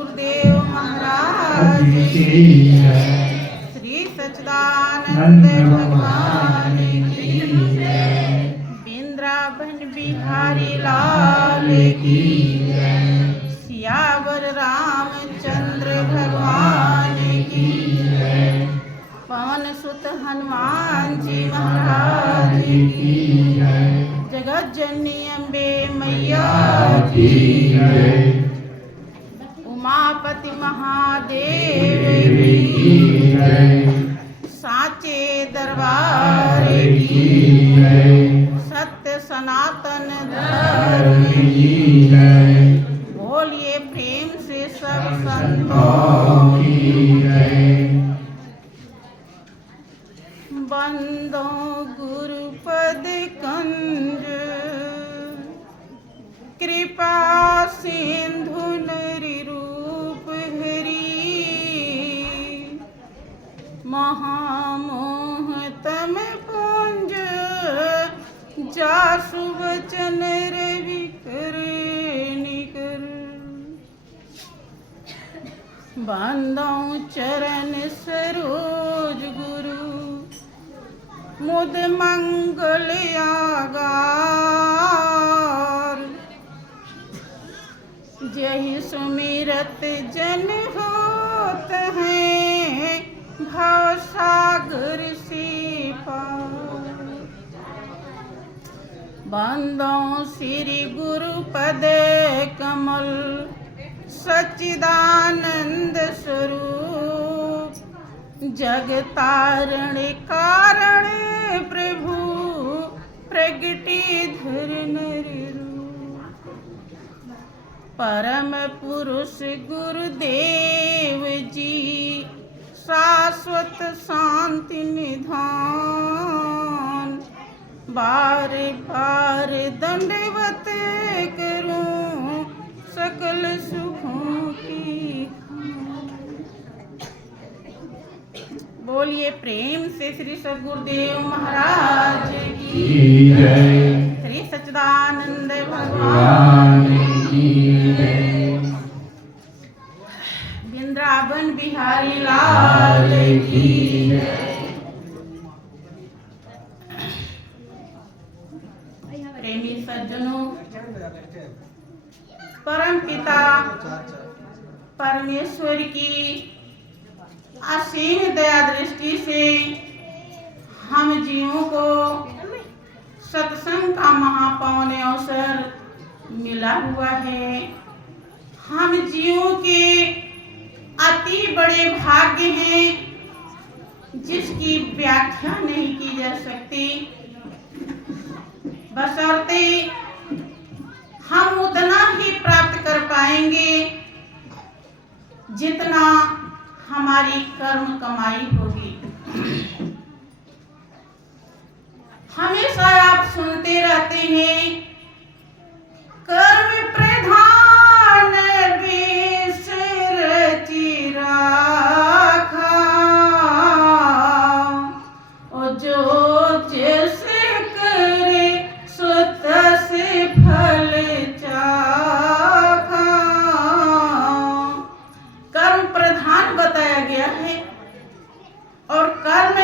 सद्गुरुदेव महाराज की श्री सच्चिदानंद भगवान की वृंदावन बिहारी लाल की सियावर रामचंद्र भगवान की पवन सुत हनुमान जी महाराज की जगत जननी अम्बे मैया की उमापति महादेव की साचे दरबार की सत्य सनातन धर्म की बोलिए प्रेम से सब संतों की बंदो गुरुपद कंज कृपा सिंधु रूप हरि महामोह तम पुंज जासु वचन रवि कर निकर बंदो चरण सरोज गुरु मुद मंगल आगार जहि सुमिरत जन होत हैं भव सागर से पार बंदों श्री गुरुपद कमल सच्चिदानंद स्वरूप जगतारण कारण प्रभु प्रगति धर नर रूप परम पुरुष गुरुदेव जी शाश्वत शांति निधान बार बार दंडवत करूं सकल सुखों की बोलिए प्रेम से श्री सद्गुरुदेव महाराज की जय श्री सच्चिदानंद भगवान की जय वृंदावन बिहारी लाल की जय प्रेमी सज्जनों परम पिता परमेश्वर की असीम दया दृष्टि से हम जीवों को सत्संग का महापावन अवसर मिला हुआ है। हम जीवों के अति बड़े भाग्य हैं जिसकी व्याख्या नहीं की जा सकती, बशर्ते हम उतना ही प्राप्त कर पाएंगे जितना हमारी कर्म कमाई होगी। हमेशा आप सुनते रहते हैं कर्म प्रधान विष रचि राखा और जो जैसे करे सो तसे फल चाखा। कर्म प्रधान बताया गया है और कर्म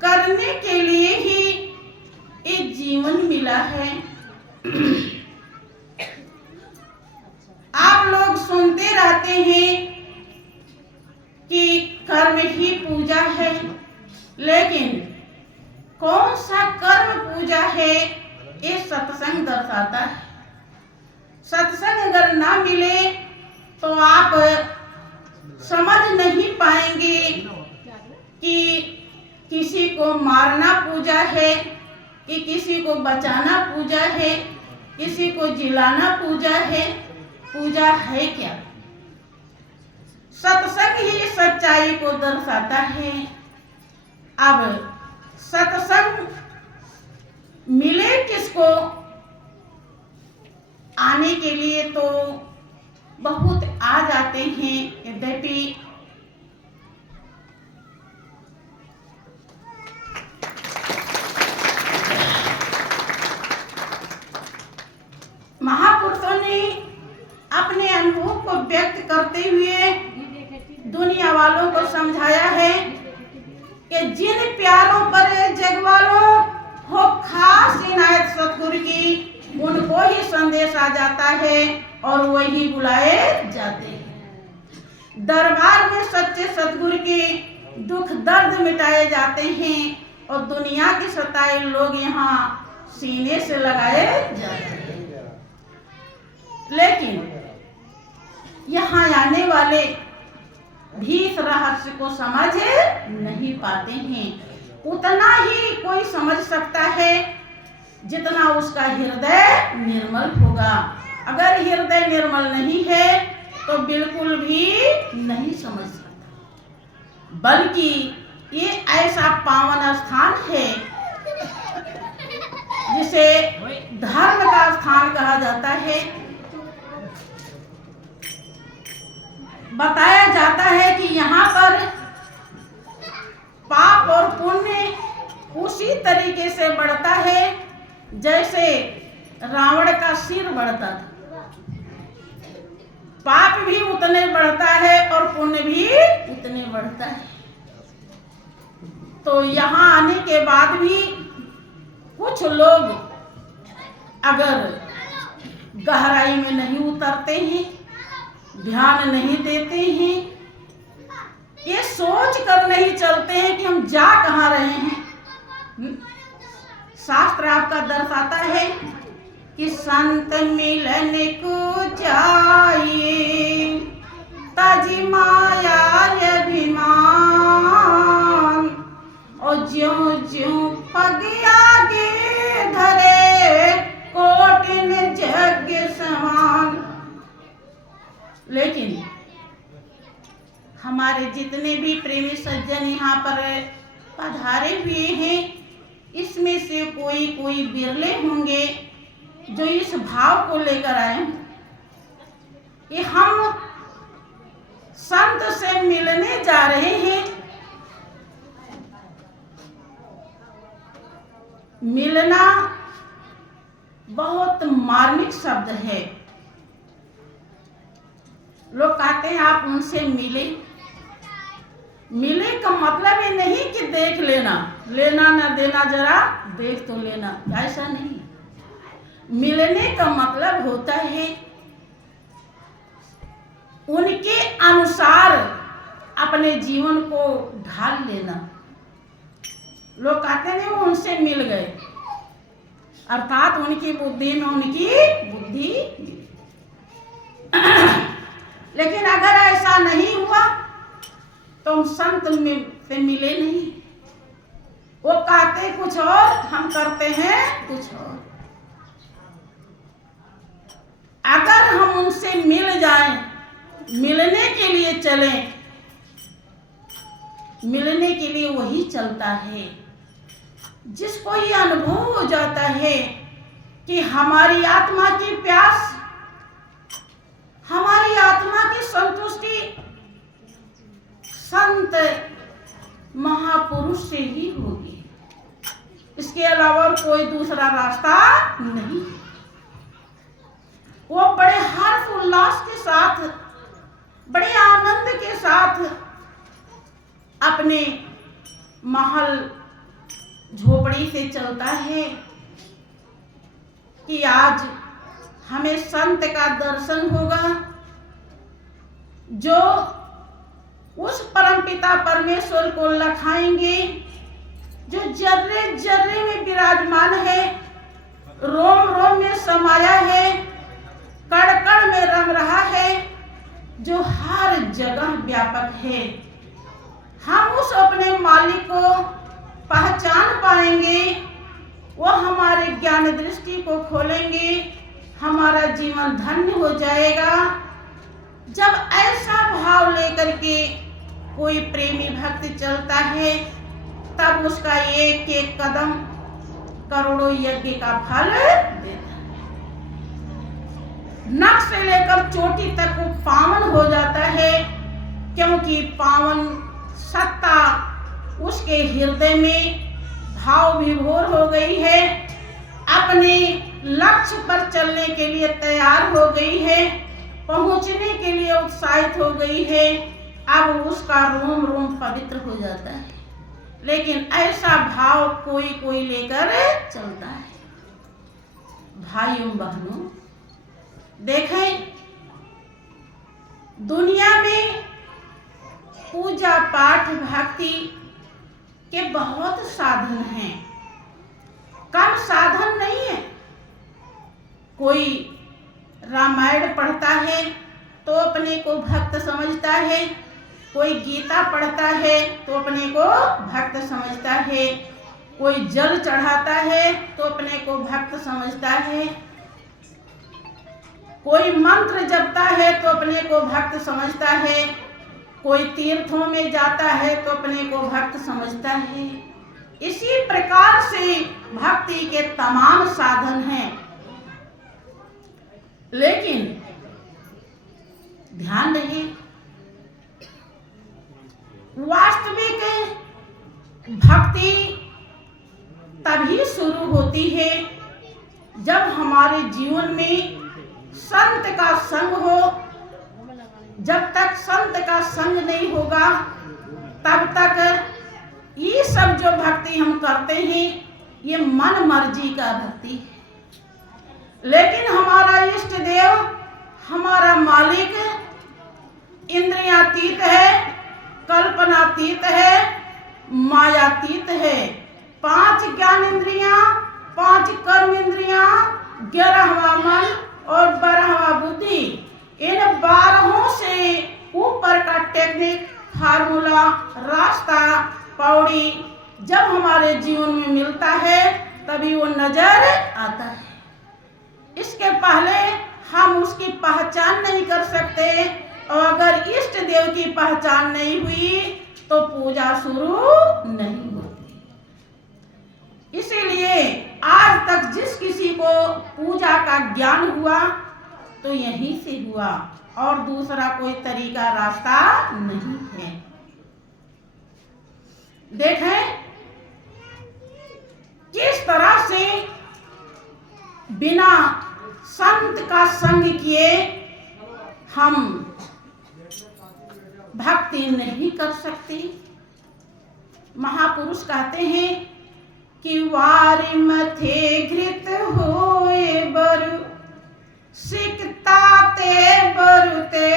करने के लिए ही एक जीवन मिला है। आप लोग सुनते रहते हैं कि कर्म ही पूजा है, लेकिन कौन सा कर्म पूजा है ये सत्संग दर्शाता है। सत्संग अगर ना मिले तो आप समझ नहीं पाएंगे कि किसी को मारना पूजा है कि किसी को बचाना पूजा है, किसी को जिलाना पूजा है। पूजा है क्या? सत्संग ही सच्चाई को दर्शाता है। अब सत्संग मिले किसको? आने के लिए तो बहुत आ जाते हैं, यद्यपि महापुरुषों ने अपने अनुभव को व्यक्त जिन प्यारों पर जगवालों हो खास इनायत सतगुरु की, उनको ही संदेश आ जाता है और वही बुलाए जाते हैं। दरबार में सच्चे सतगुरु के दुख दर्द मिटाए जाते हैं और दुनिया के सताए लोग यहाँ सीने से लगाए जाते हैं। लेकिन यहाँ आने वाले भी इस रहस्य को समझ नहीं पाते हैं। उतना ही कोई समझ सकता है जितना उसका हृदय निर्मल होगा। अगर हृदय निर्मल नहीं है तो बिल्कुल भी नहीं समझ सकता। बल्कि ये ऐसा पावन स्थान है जिसे धर्म का स्थान कहा जाता है। बताया जाता है कि यहाँ पर पाप और पुण्य उसी तरीके से बढ़ता है जैसे रावण का सिर बढ़ता था। पाप भी उतने बढ़ता है और पुण्य भी उतने बढ़ता है। तो यहाँ आने के बाद भी कुछ लोग अगर गहराई में नहीं उतरते हैं, ध्यान नहीं देते हैं, ये सोच कर नहीं चलते हैं कि हम जा कहाँ रहे हैं। शास्त्र आपका दर्शाता है कि संत मिलने को जाइए, ताजी माया अभिमान, और ज्यों ज्यों पग आगे धरे कोटिन यज्ञ समान। लेकिन हमारे जितने भी प्रेमी सज्जन यहाँ पर पधारे हुए हैं, इसमें से कोई कोई बिरले होंगे जो इस भाव को लेकर आए कि हम संत से मिलने जा रहे हैं। मिलना बहुत मार्मिक शब्द है। लोग कहते हैं आप उनसे मिले। मिले का मतलब ये नहीं कि देख लेना, लेना ना देना, जरा देख तो लेना, ऐसा नहीं। मिलने का मतलब होता है उनके अनुसार अपने जीवन को ढाल लेना। लोग कहते हैं वो उनसे मिल गए, अर्थात उनकी बुद्धि में उनकी बुद्धि। लेकिन अगर ऐसा नहीं हुआ तो हम संत से मिले नहीं। वो कहते कुछ और, हम करते हैं कुछ और। अगर हम उनसे मिल जाएं, मिलने के लिए चलें, मिलने के लिए वही चलता है जिसको ये अनुभव हो जाता है कि हमारी आत्मा की प्यास, हमारी आत्मा की संतुष्टि संत महापुरुष से ही होगी। इसके अलावा और कोई दूसरा रास्ता नहीं। वो बड़े हर्ष उल्लास के साथ, बड़े आनंद के साथ अपने महल झोपड़ी से चलता है कि आज हमें संत का दर्शन होगा जो उस परमपिता परमेश्वर को लखाएंगे जो जर्रे जर्रे में विराजमान है, रोम रोम में समाया है, कण कण में रम रहा है, जो हर जगह व्यापक है। हम उस अपने मालिक को पहचान पाएंगे, वो हमारे ज्ञान दृष्टि को खोलेंगे, हमारा जीवन धन्य हो जाएगा। जब ऐसा भाव लेकर के कोई प्रेमी भक्त चलता है, तब उसका एक एक कदम करोड़ों यज्ञ का फल देता है। नख से लेकर चोटी तक वो पावन हो जाता है, क्योंकि पावन सत्ता उसके हृदय में भाव विभोर हो गई है, अपने लक्ष्य पर चलने के लिए तैयार हो गई है, पहुंचने के लिए उत्साहित हो गई है। अब उसका रोम रोम पवित्र हो जाता है। लेकिन ऐसा भाव कोई कोई लेकर चलता है। भाइयों बहनों, देखें, दुनिया में पूजा पाठ भक्ति के बहुत साधन हैं, कम साधन नहीं है। कोई रामायण पढ़ता है तो अपने को भक्त समझता है, कोई गीता पढ़ता है तो अपने को भक्त समझता है, कोई जल चढ़ाता है तो अपने को भक्त समझता है, कोई मंत्र जपता है तो अपने को भक्त समझता है, कोई तीर्थों में जाता है तो अपने को भक्त समझता है। इसी प्रकार से भक्ति के तमाम साधन हैं, लेकिन ध्यान रहे, वास्तविक भक्ति तभी शुरू होती है जब हमारे जीवन में संत का संग हो। जब तक संत का संग नहीं होगा तब तक ये सब जो भक्ति हम करते हैं ये मन मर्जी का भक्ति है। लेकिन हमारा इष्ट देव, हमारा मालिक इंद्रियातीत है, कल्पनातीत है, मायातीत है। 5 ज्ञान इंद्रियां, 5 कर्म इंद्रियां, 11वां मन और 12वां बुद्धि, इन 12 से ऊपर का टेक्निक, फार्मूला, रास्ता, पौड़ी जब हमारे जीवन में मिलता है तभी वो नजर आता है। इसके पहले हम उसकी पहचान नहीं कर सकते, और अगर इष्ट देव की पहचान नहीं हुई तो पूजा शुरू नहीं होती। इसीलिए आज तक जिस किसी को पूजा का ज्ञान हुआ तो यहीं से हुआ, और दूसरा कोई तरीका रास्ता नहीं है। देखें किस तरह से बिना संत का संग किए हम भक्ति नहीं कर सकते। महापुरुष कहते हैं कि वारि मथे घृत होए बरु, सिकता ते बरुते,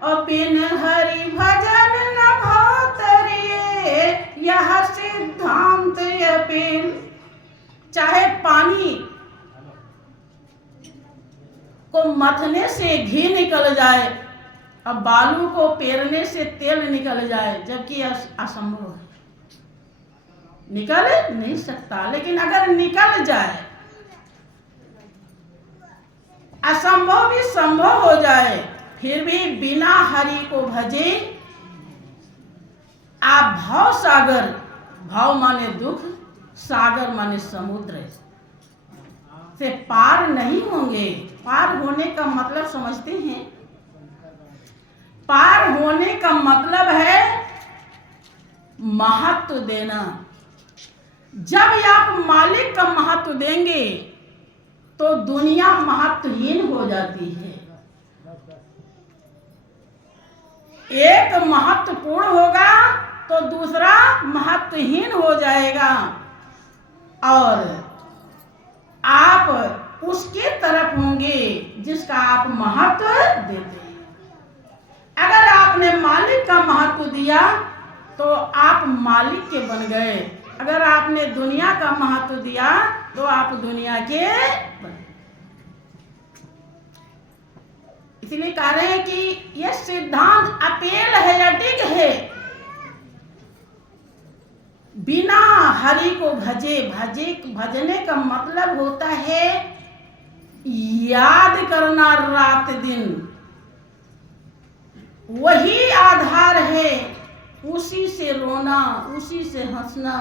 और बिन हरि भजन न भातरिए, यह सिद्धांत यपिन। चाहे पानी को मथने से घी निकल जाए, अब बालू को पेरने से तेल निकल जाए, जबकि असंभव है, निकल नहीं सकता। लेकिन अगर निकल जाए, असंभव भी संभव हो जाए, फिर भी बिना हरि को भजे आप भाव सागर, भाव माने दुख, सागर माने समुद्र, से पार नहीं होंगे। पार होने का मतलब समझते हैं? पार होने का मतलब है महत्व देना। जब आप मालिक का महत्व देंगे तो दुनिया महत्वहीन हो जाती है। एक महत्वपूर्ण होगा तो दूसरा महत्वहीन हो जाएगा, और आप उसके तरफ होंगे जिसका आप महत्व देते हैं। अगर आपने मालिक का महत्व दिया तो आप मालिक के बन गए, अगर आपने दुनिया का महत्व दिया तो आप दुनिया के बन। इसलिए कह रहे हैं कि यह सिद्धांत अपेल है, अडिग है। बिना हरि को भजने का मतलब होता है याद करना रात दिन। वही आधार है, उसी से रोना, उसी से हंसना,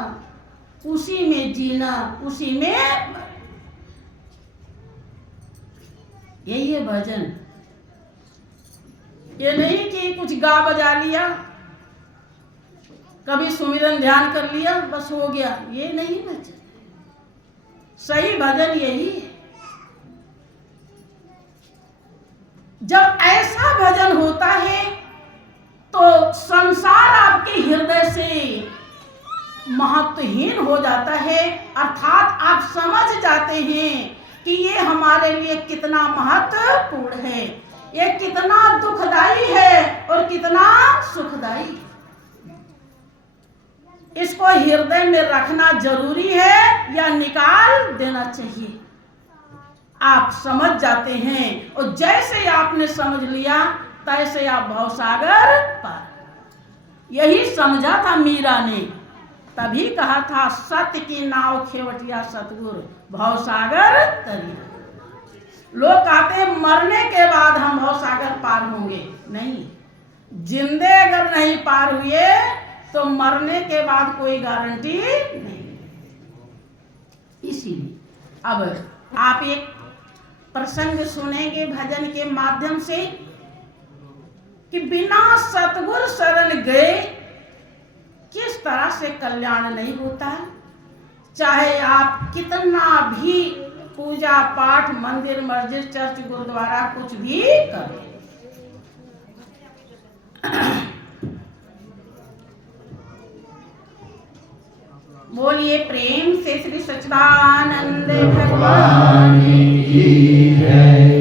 उसी में जीना, उसी में, यही है भजन। ये नहीं कि कुछ गा बजा लिया, कभी सुमिरन ध्यान कर लिया, बस हो गया, ये नहीं भजन। सही भजन यही है। जब ऐसा भजन होता है तो संसार आपके हृदय से महत्वहीन हो जाता है, अर्थात आप समझ जाते हैं कि ये हमारे लिए कितना महत्वपूर्ण है, ये कितना दुखदाई है और कितना सुखदाई। इसको हृदय में रखना जरूरी है या निकाल देना चाहिए। आप समझ जाते हैं और जैसे आपने समझ लिया तैसे आप भवसागर पार। यही समझा था मीरा ने, तभी कहा था सत्य की नाव खेवटिया सतगुरु भवसागर तरिया। लोग कहते मरने के बाद हम भवसागर पार होंगे, नहीं, जिंदे अगर नहीं पार हुए तो मरने के बाद कोई गारंटी नहीं। इसीलिए अब आप एक प्रसंग सुनेंगे भजन के माध्यम से कि बिना सतगुर शरण गए किस तरह से कल्याण नहीं होता। चाहे आप कितना भी पूजा पाठ मंदिर मस्जिद चर्च गुरुद्वारा कुछ भी करें। बोलिए प्रेम से श्री सच्चिदानंद भगवान की जय।